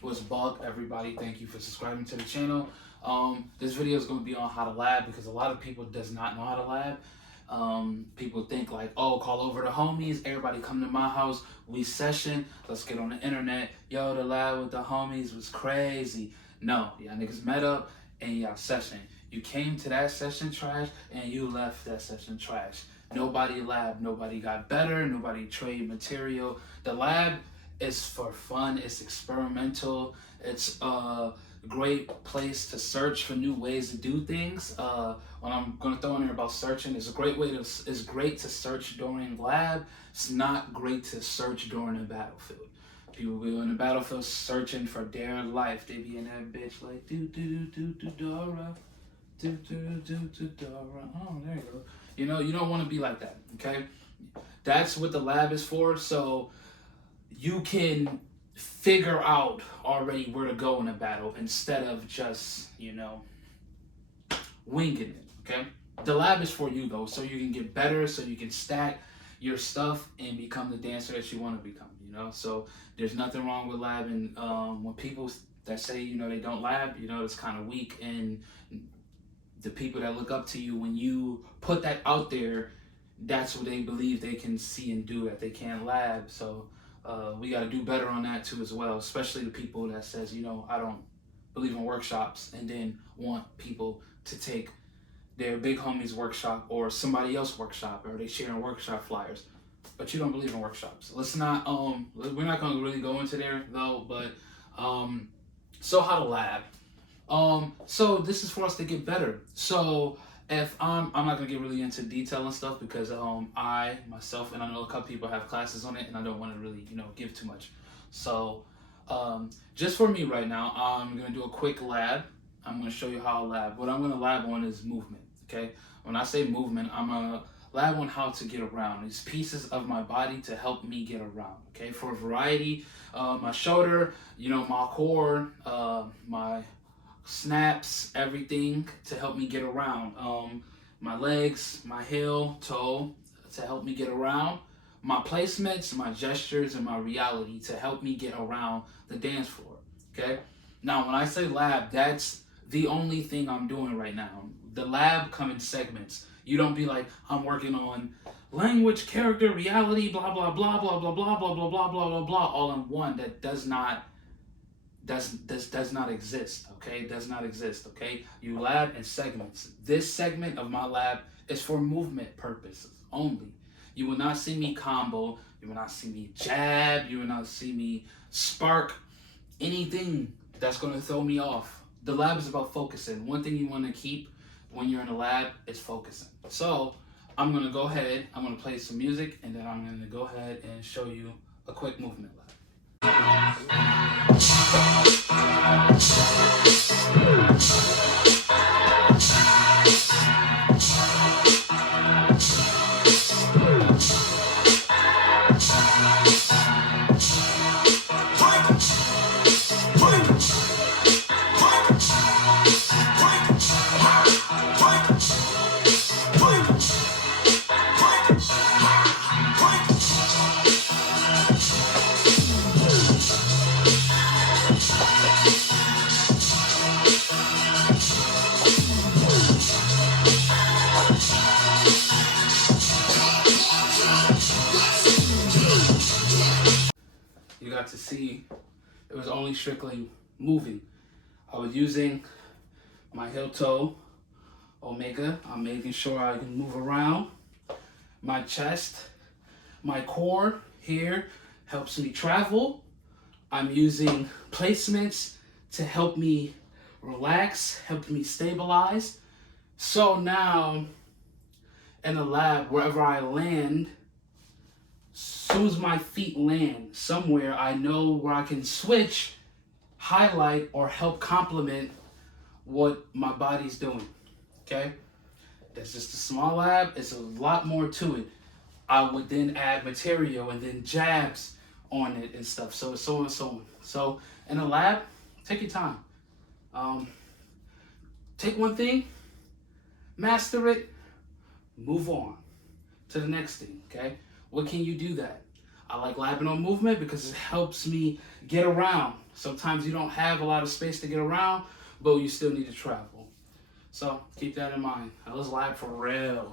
What's bug, everybody? Thank you for subscribing to the channel. This video is going to be on how to lab because a lot of people does not know how to lab. People think like, oh, call over the homies, everybody come to my house, we session, let's get on the internet. Yo, the lab with the homies was crazy. No, y'all niggas met up and y'all session. You came to that session trash and you left that session trash. Nobody lab, nobody got better, nobody traded material. The lab is for fun, it's experimental, it's a great place to search for new ways to do things. When I'm gonna throw in there about searching, it's great to search during lab. It's not great to search during a battlefield. People be in the battlefield searching for their life. They be in that bitch like do do do do Dora. Do do do do Dora. Oh, there you go. You know, you don't want to be like that, okay? That's what the lab is for. So you can figure out already where to go in a battle instead of just, winging it, okay? The lab is for you though, so you can get better, so you can stack your stuff and become the dancer that you want to become, So there's nothing wrong with labbing. When people that say, they don't lab, it's kind of weak. And the people that look up to you, when you put that out there, that's what they believe they can see and do that they can't lab. So we got to do better on that too as well, especially the people that says, I don't believe in workshops, and then want people to take their big homie's workshop or somebody else's workshop, or they sharing workshop flyers, but you don't believe in workshops. Let's not we're not going to really go into there though, but so how to lab. So this is for us to get better. So if I'm not gonna get really into detail and stuff because I myself and I know a couple people have classes on it and I don't want to really give too much. So just for me right now, I'm gonna do a quick lab. I'm gonna show you how I lab. What I'm gonna lab on is movement. Okay. When I say movement, I'm gonna lab on how to get around. These pieces of my body to help me get around. Okay. For variety, my shoulder, my core, my snaps, everything to help me get around. My legs, my heel, toe to help me get around. My placements, my gestures, and my reality to help me get around the dance floor. Okay? Now, when I say lab, that's the only thing I'm doing right now. The lab come in segments. You don't be like, I'm working on language, character, reality, blah, blah, blah, blah, blah, blah, blah, blah, blah, blah, blah, blah, all in one. That does not exist, okay? Does not exist, okay? You lab in segments. This segment of my lab is for movement purposes only. You will not see me combo. You will not see me jab. You will not see me spark anything that's going to throw me off. The lab is about focusing. One thing you want to keep when you're in the lab is focusing. So I'm going to go ahead. I'm going to play some music, and then I'm going to go ahead and show you a quick movement lab. You got to see it was only strictly moving. I was using my heel toe, Omega. I'm making sure I can move around. My chest, my core here helps me travel. I'm using placements to help me relax, help me stabilize. So now in the lab, wherever I land, soon as my feet land somewhere, I know where I can switch, highlight, or help complement what my body's doing. Okay? That's just a small lab. It's a lot more to it. I would then add material and then jabs on it and stuff. So and so on. So in a lab, take your time. Take one thing, master it, move on to the next thing. Okay? What can you do that? I like labbing on movement because it helps me get around. Sometimes you don't have a lot of space to get around, but you still need to travel. So keep that in mind. Let's lab for real.